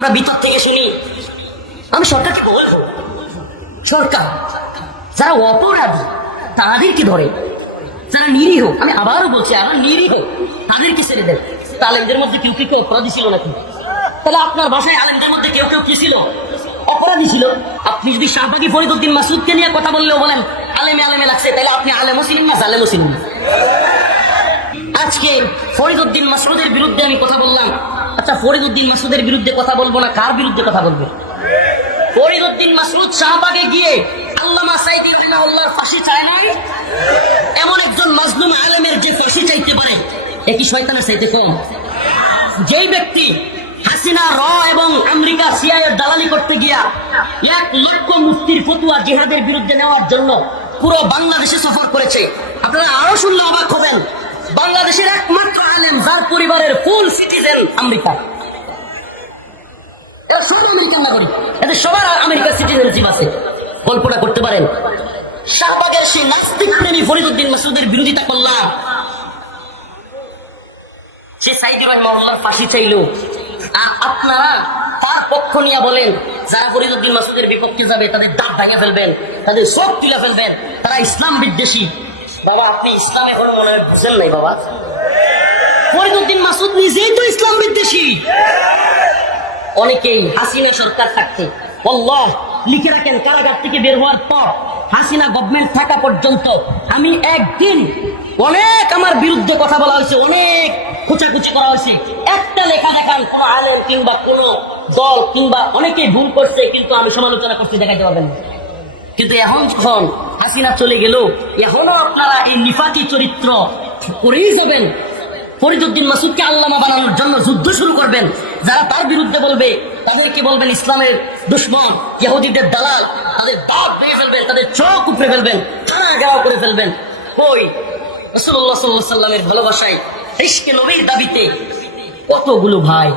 আমরা ভিতর থেকে শুনি। আমি সরকারকে বলব, সরকার, যারা অপরাধী, তাদেরকে ধরে। যারা নিরীহ, আমি আবারও বলছি, আবার নিরীহ, তাদেরকে ছেড়ে দেন। তা আলেমদের মধ্যে কেউ কেউ অপরাধী ছিল নাকি? তাহলে আপনার বাসায় আলেমদের মধ্যে কেউ কেউ কি ছিল? অপরাধী ছিল। আপনি যদি শাহবাগি ফরিদুদ্দিন মাসুদকে নিয়ে কথা বললেও বলেন, আলেমে আলেমে লাগছে, তাহলে আপনি আলেম মুসলিম না জালে মুসলিম না আজকে ফরিদুদ্দিন মাসুদের বিরুদ্ধে আমি কথা বললাম। আচ্ছা ফরিদুদ্দিন মাসুদের বিরুদ্ধে কথা বলব না? কার বিরুদ্ধে কথা বলব? ফরিদুদ্দিন মাসুদ শাহবাগে গিয়ে আল্লামা ফাঁসি এমন একজন আলেমের যে ফাঁসি চাইতে পারে যেই ব্যক্তি হাসিনা, র এবং আমেরিকা দালালি করতে গিয়া এক মুক্তির ফতুয়া জিহাদের বিরুদ্ধে নেওয়ার জন্য পুরো বাংলাদেশে সফর করেছে। আপনারা আরও শুনলে অবাক হবেন। বাংলাদেশের একমাত্র আলেম, যার পরিবারের ফুল সিটিজেন আমেরিকা। এরা সব আমেরিকান নাগরিক। এদের সবার আমেরিকার সিটিজেনশিপ আছে। কল্পনা করতে পারেন। শাহবাগের সেই নাস্তিক প্রেমী ফরিদুদ্দিন মাসুদের বিরোধিতা করলাম। সে সাইদি রহমাউল্লাহর ফাঁসি চাইল। আপনারা তার পক্ষ নিয়ে বলেন, যারা ফরিদুদ্দিন মাসুদের বিপক্ষে যাবে, তাদের দাঁত ভেঙে ফেলবেন, তাদের চোখ তুলে ফেলবেন, তারা ইসলাম বিদ্বেষী। বাবা, আপনি ইসলাম এখনও মনে হয় বুঝেন নাই বাবা। ফরিদুদ্দিন মাসুদ নিজেই তো ইসলাম বিদ্বেষী। অনেকেই হাসিনা সরকার থাকতে, আল্লাহ, লিখে রাখেন কারাগার থেকে বের হওয়ার পর হাসিনা গভর্নমেন্ট থাকা পর্যন্ত আমি একদিন অনেক আমার বিরুদ্ধে কথা বলা হয়েছে, অনেক খোঁচাখুচি করা হয়েছে। একটা লেখা দেখান, কোন আলেম কিংবা কোন দল কিংবা অনেকেই ভুল করছে, কিন্তু আমি সমালোচনা করতে দেখাতে পারবেন। কিন্তু এখন যখন হাসিনা চলে গেল। এখনও আপনারা এই নিফাকি চরিত্র। করেই যাবেন। ফরিদুদ্দিন মাসুদকে আল্লামা বানানোর জন্য যুদ্ধ শুরু করবেন। যারা তার বিরুদ্ধে বলবে, তাদেরকে বলবেন ইসলামের দুশ্মন, ইহুদিদের দালাল। তাদের দাঁত ভেঙে ফেলবেন, তাদের চোখ উপড়ে ফেলবেন, কানা গেরাও করে ফেলবেন। ওই রসুল্লাহ সাল্লাহ সাল্লামের ভালোবাসায় ইশকে নবীর দাবিতে কতগুলো ভাই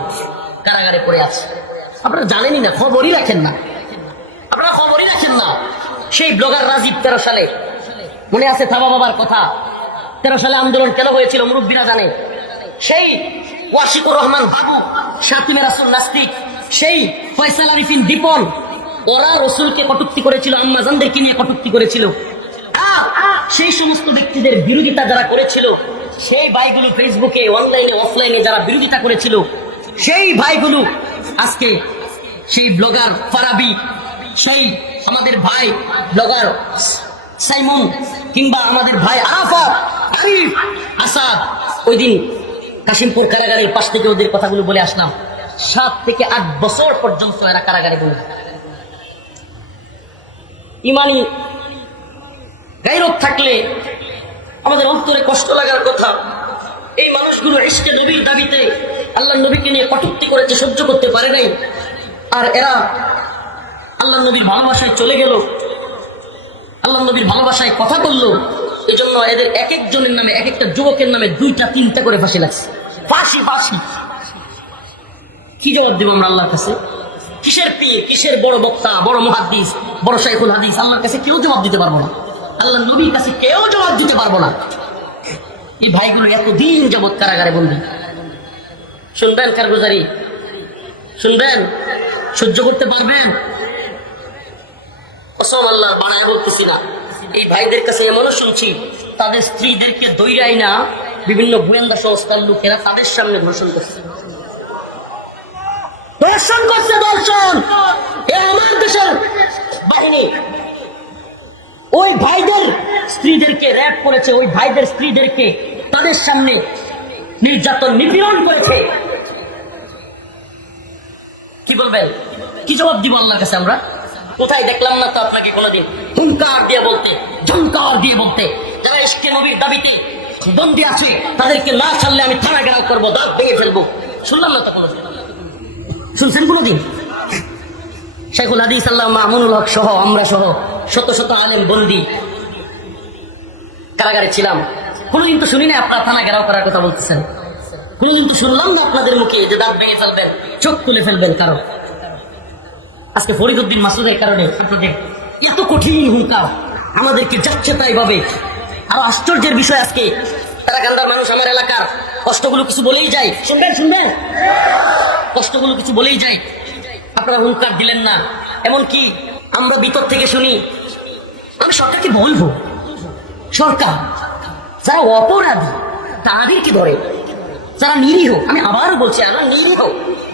কারাগারে পড়ে আছে। আপনারা জানেনই না, খবরই রাখেন না। আপনারা খবরই রাখেন না। সেই ব্লগার রাজীব তেরো সালে। মনে আছে থাবা বাবার কথা? তেরো সালে আন্দোলন কেন হয়েছিল মুরব্বীরা জানে? সেই ওয়াশিকুর রহমান বাবু, শাকিমে রাসুল নাস্তিক, সেই ফয়সাল আরিফিন দীপন, ওরা রসুলকে কটুক্তি করেছিল আম্মাজানদেরকে নিয়ে কটুক্তি করেছিল। সেই সমস্ত ব্যক্তিদের বিরোধিতা যারা করেছিল, সেই ভাইগুলো ফেসবুকে, অনলাইনে, অফলাইনে যারা বিরোধিতা করেছিল, সেই ভাইগুলো আজকে সেই ব্লগার ফারাবি, সেই আমাদের ভাই ব্লগার সাইমন কিংবা আমাদের ভাই আরাফা আরিফ আসাদ। ওই দিন কাশিমপুর কারাগারের পাশ থেকে ওদের কথাগুলো বলে আসলাম। সাত থেকে আট বছর পর্যন্ত এরা কারাগারে বলে ইমানি গাইরত থাকলে আমাদের অন্তরে কষ্ট লাগার কথা। এই মানুষগুলো ইশকে নবীর দাবিতে আল্লাহ নবীকে নিয়ে কটুক্তি করেছে, সহ্য করতে পারে নাই। আর এরা আল্লাহ নবীর ভালোবাসায় চলে গেল। আল্লাহ নবীর ভালোবাসায় কথা বলল। এই জন্য এদের এক একজনের নামে, এক একটা যুবকের নামে দুইটা, তিনটা করে ফাঁসি লাগছে। ফাঁসি ফাঁসি। কি জবাব দিব আমরা আল্লাহর কাছে? কিসের পীর, কিসের বড় বক্তা, বড় মহাদিস বড় শাইখুল হাদিস? আল্লাহর কাছে কেউ জবাব দিতে পারব না। আল্লাহ নবীর কাছে কেউ জবাব দিতে পারব না। এই ভাইগুলো এতদিন যাবৎ কারাগারে বন্দি। শুনবেন কারগুজারি? শুনবেন? সহ্য করতে পারবেন? আল্লাহ এই ভাইদের কাছে এমনও শুনছি, তাদের স্ত্রীদেরকে দৈরাই না, বিভিন্ন গোয়েন্দা সংস্থার লোকেরা তাদের সামনে ধর্ষণ করছে। দর্শন করছে এ আমার দেশের বাহিনী। ওই ভাইদের স্ত্রীদেরকে র্যাপ করেছে, ওই ভাইদের স্ত্রীদেরকে তাদের সামনে নির্যাতন, নিপীড়ন করেছে। কি বলবেন? কি জবাব দিব আল্লাহর কাছে আমরা? কোথায় দেখলাম না তো আপনাকে কোনোদিন? হুঙ্কার দিয়ে বলতে ঝুঙ্কার দিয়ে বলতে। যারা নবীর দাবিতে বন্দি আছে, তাদেরকে না ছাড়লে আমি থানা গেরাও করব, দাঁত ভেঙে ফেলব। শুনলাম না তো কোনোদিন? শুনছেন কোনোদিন? শেখুল হাদিস, আল্লাহ মামুনুল হক সহ, আমরা সহ শত শত আলেম বন্দি কারাগারে ছিলাম। কোনোদিন তো শুনি না আপনার থানা ঘেরাও করার কথা বলতেছেন। কোনোদিন তো শুনলাম না আপনাদের মুখে যে দাঁত ভেঙে ফেলবেন, চোখ তুলে ফেলবেন কারও। আজকে ফরিদুদ্দিন মাসুদের কারণে আপনাদের এত কঠিন হুঙ্কার আমাদেরকে যাচ্ছে তাই ভাবে আরও আশ্চর্যের বিষয় আজকে, তারা মানুষ আমার এলাকার, কষ্টগুলো কিছু বলেই যায়। শুনবেন শুনবেন? কষ্টগুলো কিছু বলেই যায়। আপনারা হুঙ্কার দিলেন না। এমনকি আমরা ভিতর থেকে শুনি, আমি সরকারকে বলব, সরকার, যারা অপরাধী, তাদেরকে ধরে। যারা নিরীহ, আমি আবারও বলছি আমরা নিরীহ,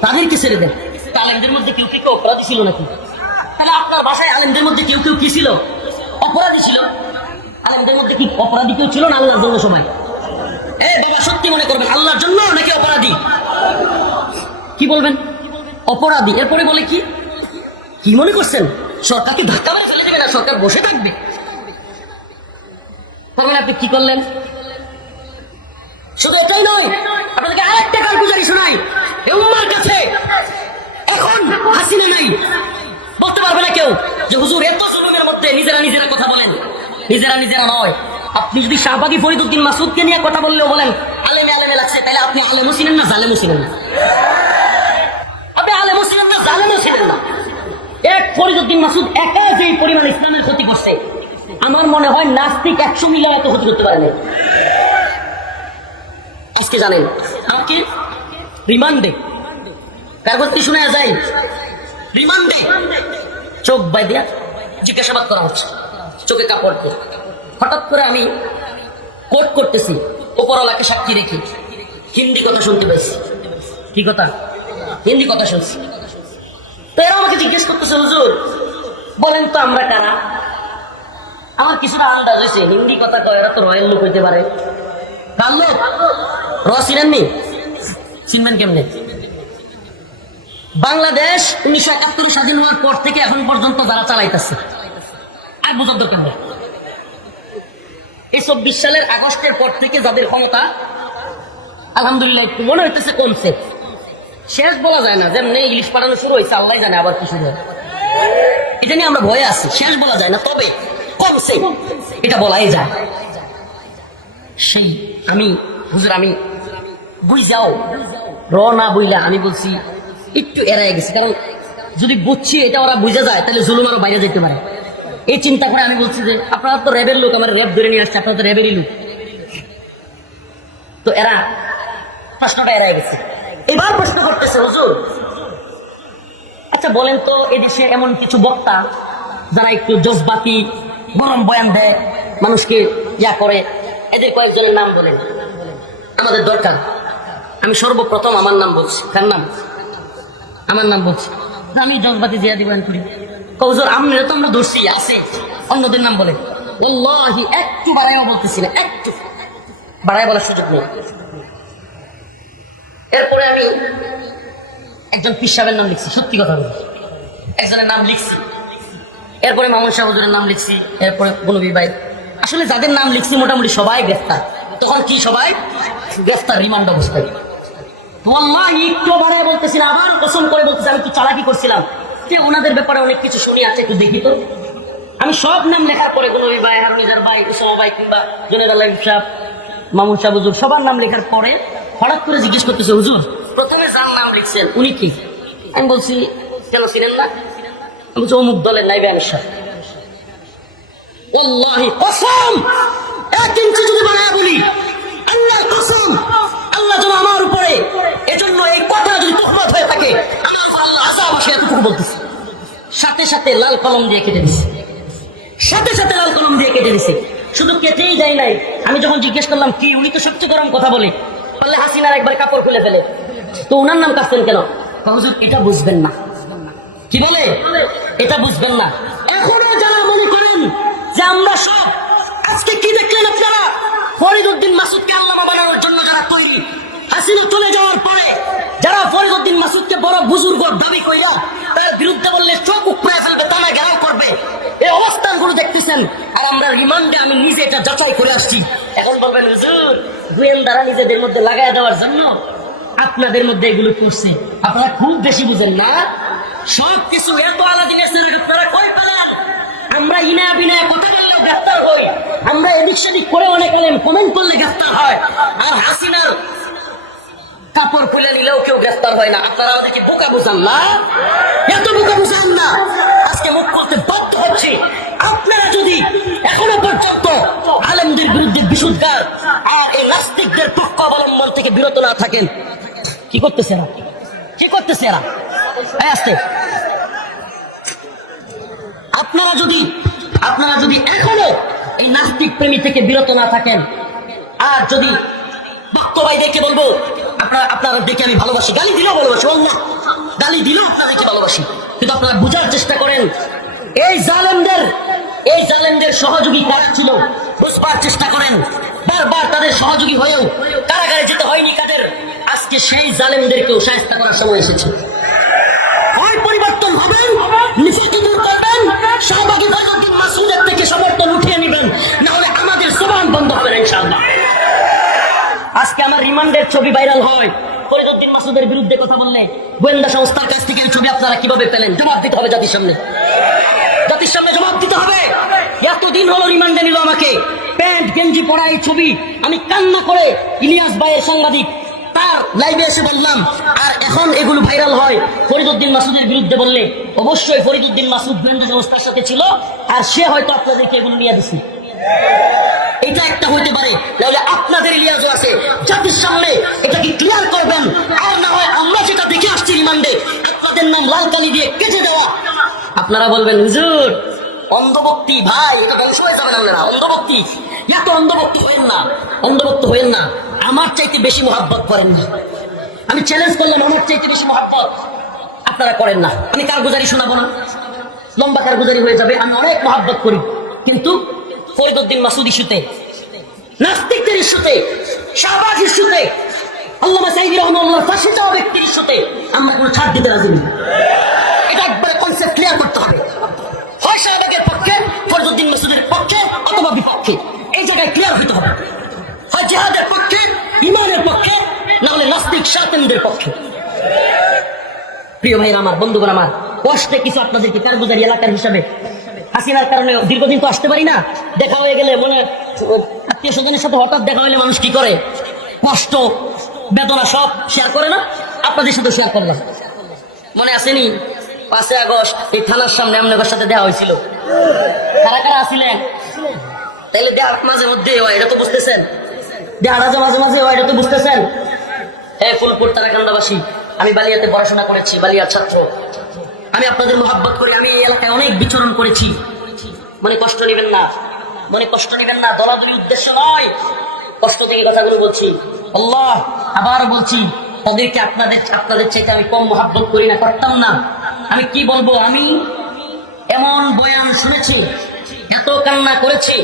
তাদেরকে ছেড়ে দেন। আলেমদের মধ্যে কেউ কেউ অপরাধী ছিল নাকি? তাহলে আপনার বাসায় আলেমদের মধ্যে কেউ কেউ কি ছিল? অপরাধী ছিল। আলেমদের মধ্যে কি অপরাধী কেউ ছিল না আল্লাহর জন্য সময় এ বাবা, সত্যি মনে করবেন, আল্লাহর জন্য নাকি অপরাধী? কি বলবেন? অপরাধী। এরপরে বলে কি? কি মনে করছেন? সরকারকে ধাক্কা মেরে ফেলে দেবে না? সরকার বসে থাকবে। তার মানে আপনি কি করলেন? শুধু এটাই নয়, আপনাদেরকে আরেকটা কারগুজারি শোনাই। এ উম্মার কাছে নাই। বলতে পারবে না কেউ যে হুজুর এত জুলুমের মধ্যে নিজেরা নিজেরা কথা বলেন। নিজেরা নিজেরা নয়। আপনি যদি শাহবাগি ফরিদুদ্দিন মাসুদকে নিয়ে কথা বললেও বলেন, আলেমে আলেমে লাগছে তাহলে আপনি না না। আপনি না না। এক ফরিদুদ্দিন মাসুদ একা যে পরিমাণ ইসলামের ক্ষতি করছে। আমার মনে হয় নাস্তিক একশো মিলিয়ন এত ক্ষতি করতে পারে না আজকে জানেন, আমাকে রিমান্ডে কাগজ কি শুনে যায় রিমান্ডে। চোখ বাই দিয়া জিজ্ঞাসাবাদ করা হচ্ছে। চোখে কাপড় দিয়ে হঠাৎ করে আমি কোট করতেছি ওপরওয়ালাকে সাক্ষী রেখে। হিন্দি কথা শুনতে পেয়েছি কি কথা? হিন্দি কথা শুনছি। তো এরা আমাকে জিজ্ঞেস করতেছে হুজুর বলেন তো আমরা কারা? আমার কিছুটা আন্দাজ হয়েছে হিন্দি কথা কয় এরা তো রয়্যাল লোক হইতে পারে। কার লোক? র চিনেননি চিনবেন কেমনে? বাংলাদেশ উনিশশো একাত্তরে স্বাধীন হওয়ার পর থেকে এখন পর্যন্ত যারা চালাইতেছে। আর বুঝার দরকার নেই। এই চব্বিশ সালের আগস্টের পর থেকে যাদের ক্ষমতা, আলহামদুলিল্লাহ একটু মনে হইতেছে কমছে। শেষ বলা যায় না, যেমনি ইলিশ পাঠানো শুরু হয়েছে, আল্লাহ জানে আবার কি শুরু হয় এটা নিয়ে আমরা ভয়ে আছি, শেষ বলা যায় না, তবে কমছে। এটা বলাই যায়। সেই আমি, হুজুর আমি বুঝ যাও র না বুঝলা আমি বলছি একটু এড়াই গেছি। কারণ যদি বুঝছি এটা ওরা বুঝে যায়, তাহলে জুলুম আরও বাইরে যেতে পারে। এই চিন্তা করে আমি বলছি যে, আপনারা তো র্যাবের লোক, আমার র্যাব ধরে নিয়ে আসছে, আপনারা তো র্যাবেরই লোক। তো এরা প্রশ্নটা এড়াই গেছে। এবার প্রশ্ন করতেছে, হুজুর। আচ্ছা বলেন তো, এদেশে এমন কিছু বক্তা যারা একটু জজবাতি গরম বয়ান দেয়, মানুষকে ইয়া করে? এদের কয়েকজনের নাম বলেন। আমাদের দরকার। আমি সর্বপ্রথম আমার নাম বলছি। কার নাম? আমার নাম বলছি আমি জজবাতি জিয়া দিবেন করি। কৌজোর আমরা তো আমরা ধরছি, আছে। অন্যদের নাম বলে। ওল্লাহি একটু বাড়াইও বলতেছি না, একটু। বাড়াই বলার সুযোগ নেই। এরপরে আমি একজন পীর সাহেবের নাম লিখছি, সত্যি কথা বলছি। একজনের নাম লিখছি। এরপরে মামুন শাহ হুজুরের নাম লিখছি, এরপরে বনবী ভাই। আসলে যাদের নাম লিখছি, মোটামুটি সবাই গ্রেফতার। তখন কি সবাই? গ্রেফতার, রিমান্ড অবস্থায়। আল্লাহ আবার কসম করে বলতেছি, আমি একটু চালাকি করছিলাম? যে ওনাদের ব্যাপারে অনেক কিছু শুনি আছে, একটু দেখি তো। আমি সব নাম লেখার পরে, কোনো ভাই হারুনিজার ভাই, উসামা ভাই কিংবা জনের আল্লাহ সাহেব মামুন শাহ হুজুর, সবার নাম লেখার পরে হঠাৎ করে জিজ্ঞেস করতেছে, হুজুর, প্রথমে যার নাম লিখছেন, উনি কি? আমি বলছি, কেন ছিলেন না? আমি বলছি, অমুক দলের নাই সাথে ওল্লাহি কসম! এক ইঞ্চি যদি বানায় বলি, আল্লাহর কসম! আল্লাহ যেন আমার উপরে এজন্য এই কথা যদি তুহমত হয়ে থাকে বলতেছি। সাথে সাথে লাল কলম দিয়ে কেটে দিছে সাথে সাথে লাল কলম দিয়ে কেটে দিছে শুধু কেটেই যায় নাই। আমি যখন জিজ্ঞেস করলাম, কি, উনি তো সবচেয়ে গরম কথা বলে? বললে, হাসিনার একবার কাপড় খুলে ফেলে। তো ওনার নাম কাটছেন কেন? হুজুর, এটা বুঝবেন না। কি বলে? এটা বুঝবেন না। এখনও যারা মনে করেন যে আমরা সব, আজকে কি দেখলেন আপনারা? ফরিদ উদ্দিন মাসুদকে আল্লামা বানানোর জন্য যারা তৈরি হাসিনা চলে যাওয়ার পরে যারা ফরিদুদ্দিন মাসুদকে বড় বুজুর্গ দাবি কইরা তার বিরুদ্ধে বললে চোখ উপড়ে ফেলবে তারা ঘেরাও করবে। এই অবস্থানগুলো দেখতেছেন, আর আমরা রিমান্ডে আমি নিজে এটা যাচাই করে আসছি। এখন বলবেন, হুজুর, গোয়েন্দারা নিজেদের মধ্যে লাগাই দেওয়ার জন্য আপনাদের মধ্যে এগুলো করছে। আপনারা খুব বেশি বুঝেন না? সব কিছু এত আলাদিন আপনারা কই পেলেন? আমরা ইনা বিনা কথা বললে গ্রেফতার হই। আমরা এদিক সেদিক করে অনেক কমেন্ট করলে গ্রেফতার হয়। আর হাসিনার কাপড় খুলে নিলেও কেউ গ্রেফতার হয় না। আপনারা আমাদেরকে বোকা বুঝান না? এত বোকা বুঝান না। আজকে মুখ করতে বাধ্য হচ্ছে। আপনারা যদি এখনও পর্যন্ত আলেমদের বিরুদ্ধে বিশুদ্ধার আর এই নাস্তিকদের পক্ষ অবলম্বন থেকে বিরত না থাকেন, কি করতেছে এরা? কি করতেছে এরা? আসতে। আপনারা যদি আপনারা যদি এখনও এই নাস্তিক প্রেমী থেকে বিরত না থাকেন, আর যদি বক্তব্য দেখে বলব আপনারা আপনারা দেখে আমি ভালোবাসি। গালি দিলেও ভালোবাসি অল্লাহ গালি দিলেও আপনাদেরকে ভালোবাসি। কিন্তু আপনারা বোঝার চেষ্টা করেন, এই জালেমদের এই জালেমদের সহযোগী কারা ছিল? বুঝবার চেষ্টা করেন। বারবার তাদের সহযোগী হয়েও কারাগারে যেতে হয়নি কাদের? আজকে সেই জালেমদেরকেও সাহায্য করার সময় এসেছে। হয় পরিবর্তন হবেন নিফাকি দূর করবেন, শাহবাগী ফজলুদ্দিন থেকে সমর্থন আজকে আমার রিমান্ডের ছবি ভাইরাল হয়। ফরিদুদ্দিন মাসুদের বিরুদ্ধে কথা বললে গোয়েন্দা সংস্থার কাছ থেকে এই ছবি আপনারা কীভাবে পেলেন? জবাব দিতে হবে জাতির সামনে। জাতির সামনে জবাব দিতে হবে। এতদিন হলো রিমান্ডে নিল আমাকে। প্যান্ট, গেঞ্জি পরা এই ছবি আমি কান্না করে ইলিয়াস ভাইয়ের সাংবাদিক, তার লাইভে এসে বললাম, আর এখন এগুলো ভাইরাল হয়। ফরিদুদ্দিন মাসুদের বিরুদ্ধে বললে, অবশ্যই ফরিদুদ্দিন মাসুদ গোয়েন্দা সংস্থার সাথে ছিল, আর সে হয়তো আপনাদেরকে এগুলো নিয়ে দিছে। এটা একটা হইতে পারে। নাহলে আপনাদের ইলিয়াজও আছে। জাতির সামনে ক্লিয়ার করবেন। আর না হয় আমরা যেটা দেখে আসছি রিমান্ডে আপনাদের নাম লাল কালি দিয়ে কেটে দেওয়া। আপনারা বলবেন, হুজুর, অন্ধভক্তি, ভাই অন্ধভক্তি। এত অন্ধভক্তি হয়েন না। অন্ধভক্ত হয়েন না। আমার চাইতে বেশি মহাব্বত করেন না। আমি চ্যালেঞ্জ করলাম, আমার চাইতে বেশি মহাব্বত আপনারা করেন না। আমি কারগুজারি শোনাবো না? লম্বা কারগুজারি হয়ে যাবে। আমি অনেক মহাব্বত করি। কিন্তু ফরিদুদ্দিন মাসুদ ইস্যুতে নাস্তিকদের ইস্যুতে শাহবাজ ইস্যুতে আল্লামা সাইদি রহমাল্লাহ ফাঁসি দেওয়া ব্যক্তির ইস্যুতে আমরা কোনো ছাড় দিতে রাজি নেই। এটা একবারে কনসেপ্ট ক্লিয়ার করতে হবে। হয় শাহবাগের পক্ষে ফরিদুদ্দিন মাসুদের পক্ষে অথবা বিপক্ষে। এই জায়গায় ক্লিয়ার হতে হবে। হয় জেহাদের পক্ষে, ইমানের পক্ষে, না হলে নাস্তিক শাতেনদের পক্ষে। প্রিয় ভাইরা আমার, বন্ধুগণ আমার কষ্টে কিছু আপনাদেরকে কারগুজারি এলাকার হিসাবে। হাসিনার কারণে দীর্ঘদিন তো আসতে পারি না। দেখা হয়ে গেলে মনে আত্মীয় স্বজনের সাথে হঠাৎ দেখা হলে মানুষ কি করে? কষ্ট, বেদনা সব শেয়ার করে না? আপনাদের সাথে শেয়ার করলাম। মনে আসেনি? পাঁচই আগস্ট এই থানার সামনে আপনাদের সাথে দেওয়া হয়েছিল। কারা কারা আসিলেন তাইলে দেওয়া মাঝে মধ্যে হয়, এটা তো বুঝতেছেন। দেওয়াটা যে মাঝে মাঝে হয়, এটা তো বুঝতেছেন। এই ফুলপুর তারাকান্দাবাসী, আমি বালিয়াতে পড়াশোনা করেছি, বালিয়ার ছাত্র। আমি আপনাদের মোহাব্বত করি, আমি এই এলাকায় অনেক বিচরণ করেছি। মনে কষ্ট নেবেন না। মনে কষ্ট নেবেন না দলাদলি উদ্দেশ্য নয়। কষ্ট থেকে কথাগুলো বলছি। আল্লাহ আবার বলছি, তাদেরকে আপনাদের আপনাদের চাইতে আমি কম মোহাব্বত করি না, করতাম না। আমি কি বলব? আমি এমন বয়ান শুনেছি, এত কান্না করেছি,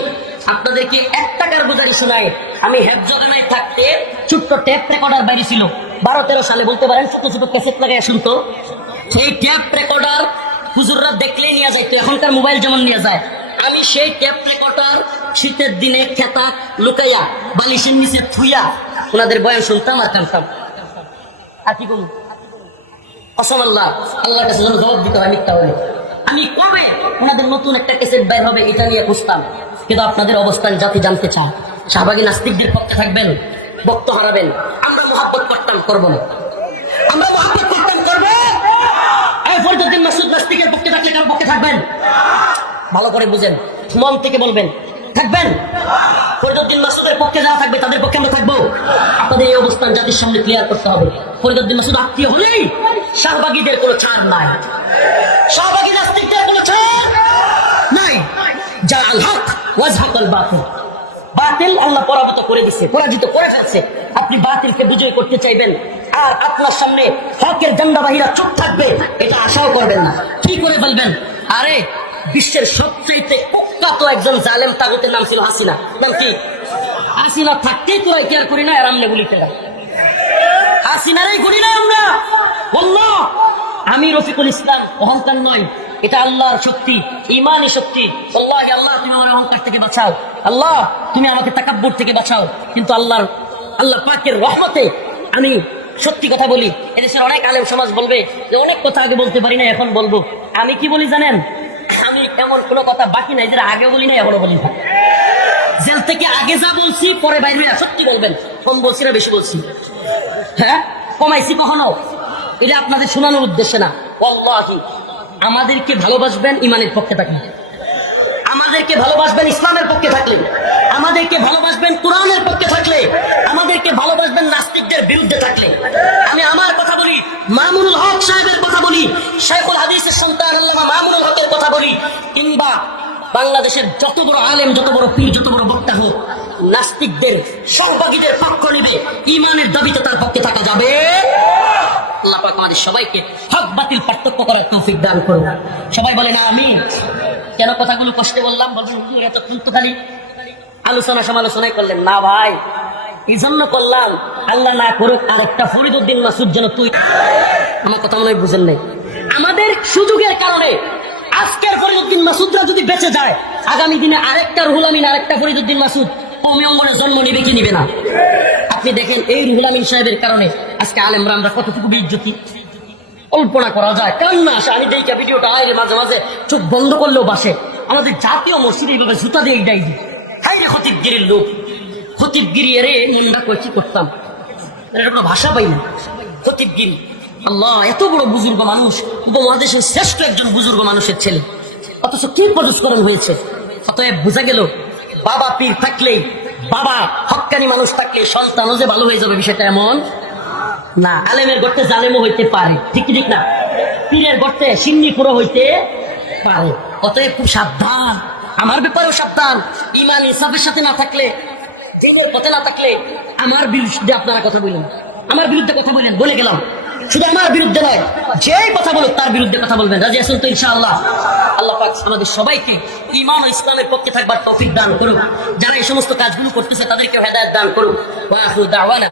আপনাদেরকে এক টাকার গুজারি শোনায়। আমি হেফজগানায় থাকতে ছোট্ট ট্যাপ রেকর্ডার বাইরে ছিল। বারো তেরো সালে, বলতে পারেন ছোট ছোট ক্যাসেট লাগাই শুনতো। সেই ট্যাপ রেকর্ডার হুজুররা দেখলেই নিয়ে যায় তো এখনকার মোবাইল যেমন নিয়ে যায়। সেই ট্যাপ রেকর্ডার শীতের দিনে খেতা লুকাইয়া, বালিশের নিচে থুইয়া ওনাদের বয়ান শুনতাম আর কানতাম। আর কি অসম আল্লাহ, আল্লাহর কাছে যেন জবাব দিতে হয় মিথ্যা হলে আমি কবে ওনাদের নতুন একটা কেসেট বের হবে এটা নিয়ে খুঁজতাম। কিন্তু আপনাদের অবস্থান জাতি জানতে চায়। শাহবাগী নাস্তিকদের পক্ষে থাকবেন, বক্ত হারাবেন, আমরা মহাব্বত করতাম করব না। আমরা মহাব্বত করতাম করব? ফরিদুদ্দিন মাসুদ নাস্তিকের পক্ষে থাকলে কার পক্ষে থাকবেন? ভালো করে বুঝেন। মন থেকে বলবেন, থাকবেন? ফরিদুদ্দিন মাসুদের পক্ষে যারা থাকবে, তাদের পক্ষে আমরা থাকব। আপনাদের এই অবস্থান জাতির সামনে ক্লিয়ার করতে হবে। ফরিদুদ্দিন মাসুদ আত্মীয় হলেই শাহবাগীদের কোনো ছাড় নাই। শাহবাগী নাস্তিকদের কোনো ছাড় নাই। যা আল হক ওয়াজহাকাল বাতিল। বাতিল আল্লাহ পরাভূত করে দিছে, পরাজিত করে ফেলছে। আপনি বাতিলকে বিজয় করতে চাইবেন, আর আপনার সামনে হকের জান্ডাবাহীরা চুপ থাকবে, এটা আশাও করবেন না। কি করে বলবেন? আরে বিশ্বের সবচেয়ে কুখ্যাত একজন জালেম তাগুতের নাম ছিল হাসিনা। নাম কি? হাসিনা থাকতেই তোরা কেয়ার করি না আর আমনে গুলিতে হাসিনারাই করি না আমরা। বলল, আমি রফিকুল ইসলাম, অহংকার নয়। এটা আল্লাহর শক্তি, ইমানই শক্তি। আল্লাহ আল্লাহ, তুমি আমার অহংকার থেকে বাঁচাও। আল্লাহ, তুমি আমাকে তাকাব্বুর থেকে বাঁচাও। কিন্তু আল্লাহর আল্লাহ পাকের রহমতে আমি সত্যি কথা বলি, এদেশের অনেক আলেম সমাজ বলবে যে, অনেক কথা আগে বলতে পারি না এখন বলব। আমি কি বলি জানেন? এমন কোনো কথা বাকি নাই যেটা আগে বলি না এখনও বলি জেল থেকে আগে যা বলছি, পরে বাইরে না সত্যি বলবেন। কম বলছি না, বেশি বলছি। হ্যাঁ? কমাইছি কখনো? এটা আপনাদের শোনানোর উদ্দেশ্যে না। আমাদেরকে ভালোবাসবেন, ইমানের পক্ষে থাকলে আমাদেরকে ভালোবাসবেন ইসলামের পক্ষে থাকলে, আমাদেরকে ভালোবাসবেন কোরআনের পক্ষে থাকলে, আমাদেরকে ভালোবাসবেন নাস্তিকদের বিরুদ্ধে থাকলে। আমি আমার কথা বলি, মামুনুল হক সাহেবের কথা বলি, শেখুল হাদিসের সন্তান আল্লামা মামুনুল হকের কথা বলি তিনি বাংলাদেশের যত বড় আলেম, যত বড় পীর, যত বড় বক্তা হোক, নাস্তিকদের সহভাগীদের পক্ষ নেবে ইমানের দাবিতে তার পক্ষে থাকা যাবে। আল্লাহ আমাদের সবাইকে হক বাতিল পার্থক্য করার তৌফিক দান করুন। সবাই বলে না আমি কেন কথাগুলো কষ্টে বললাম? বলবেন হুজুর, এতক্ষণ তো খালি আলোচনা সমালোচনাই করলেন। না ভাই এই জন্য করলাম। আল্লাহ না করুক আর একটা ফরিদুদ্দিন মাসুদ যেন তুই আমার কথা মনে হয় বুঝেন নাই। আমাদের সুযোগের কারণে আজকের ফরিদুদ্দিন মাসুদরা যদি বেঁচে যায়, আগামী দিনে আরেকটা রুহুল আমিন, আরেকটা ফরিদুদ্দিন মাসুদ কমে অঙ্গনে জন্ম নিবে কি নিবে না? আপনি দেখেন, এই রুহুল আমিন সাহেবের কারণে আজকে আলেমরা আমরা কতটুকু বিজ্জতি কল্পনা করা যায়। কান্না আসে, আমি দেখি ভিডিওটা আয় মাঝে মাঝে চোখ বন্ধ করলেও বাসে। আমাদের জাতীয় মসজিদ এইভাবে জুতা দিয়ে ডাই দিই। হাই রে খতিবগিরির লোক। খতিবগিরি এরে কই, কি করতাম? এর কোনো ভাষা পাই না। খতিবগিরি। আল্লাহ, এত বড় বুজুর্গ মানুষ, উপমহাদেশের শ্রেষ্ঠ একজন বুজুর্গ মানুষের ছেলে। অথচ কি প্রদুষ্করণ হয়েছে? অতএব বোঝা গেল, বাবা পীর থাকলেই, বাবা হক্কানি মানুষ থাকলে সন্তানও যে ভালো হয়ে যাবে বিষয়টা এমন না। আলেমের গর্তে জালেমও হইতে পারে। ঠিক ঠিক না? পীরের গর্তে সিন্নি পুরো হইতে পারে। অতএব খুব সাবধান। আমার ব্যাপারেও সাবধান। ইমান ইসাফের সাথে না থাকলে পথে না থাকলে আমার বিরুদ্ধে আপনারা কথা আমার বিরুদ্ধে কথা বললেন বলে গেলাম। শুধু আমার বিরুদ্ধে নয় কথা বলুক তার বিরুদ্ধে কথা বলবেন। রাজি আসুন তো ইনশাআল্লাহ? আল্লাহ পাক আমাদের সবাইকে ইমান ও ইসলামের পক্ষে থাকবার তৌফিক দান করুক। যারা এই সমস্ত কাজগুলো করতেছে তাদেরকে হেদায়ত দান করুক। দাওয়ানা।